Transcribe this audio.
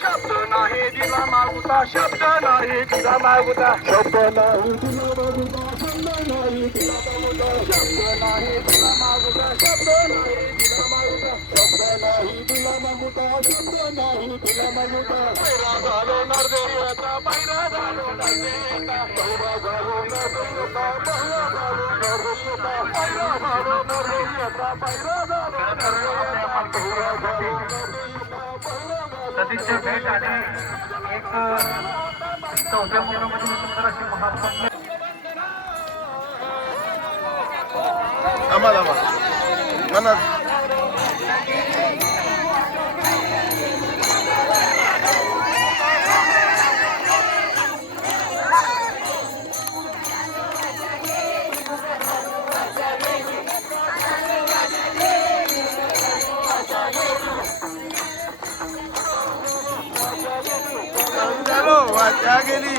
शब्द नाही दिला मागुता, शब्द नाही दिला मागुता, शब्द नाही दिला मागुता, शब्द नाही दिला मागुता, शब्द नाही दिला मागुता, शब्द नाही दिला मागुता, शब्द नाही दिला मागुता, शब्द नाही दिला मागुता. पैरा झालो नरदेवता, पैरा झालो नरदेवता, पैरा झालो नरदेवता, पैरा झालो नरदेवता, पैरा झालो नरदेवता, पैरा झालो नरदेवता. सदिच्छा भेट आणि एक चौथ्या मुलामधून सुंदर अशी महात्मा आम्हाला मनात वाचा गेली.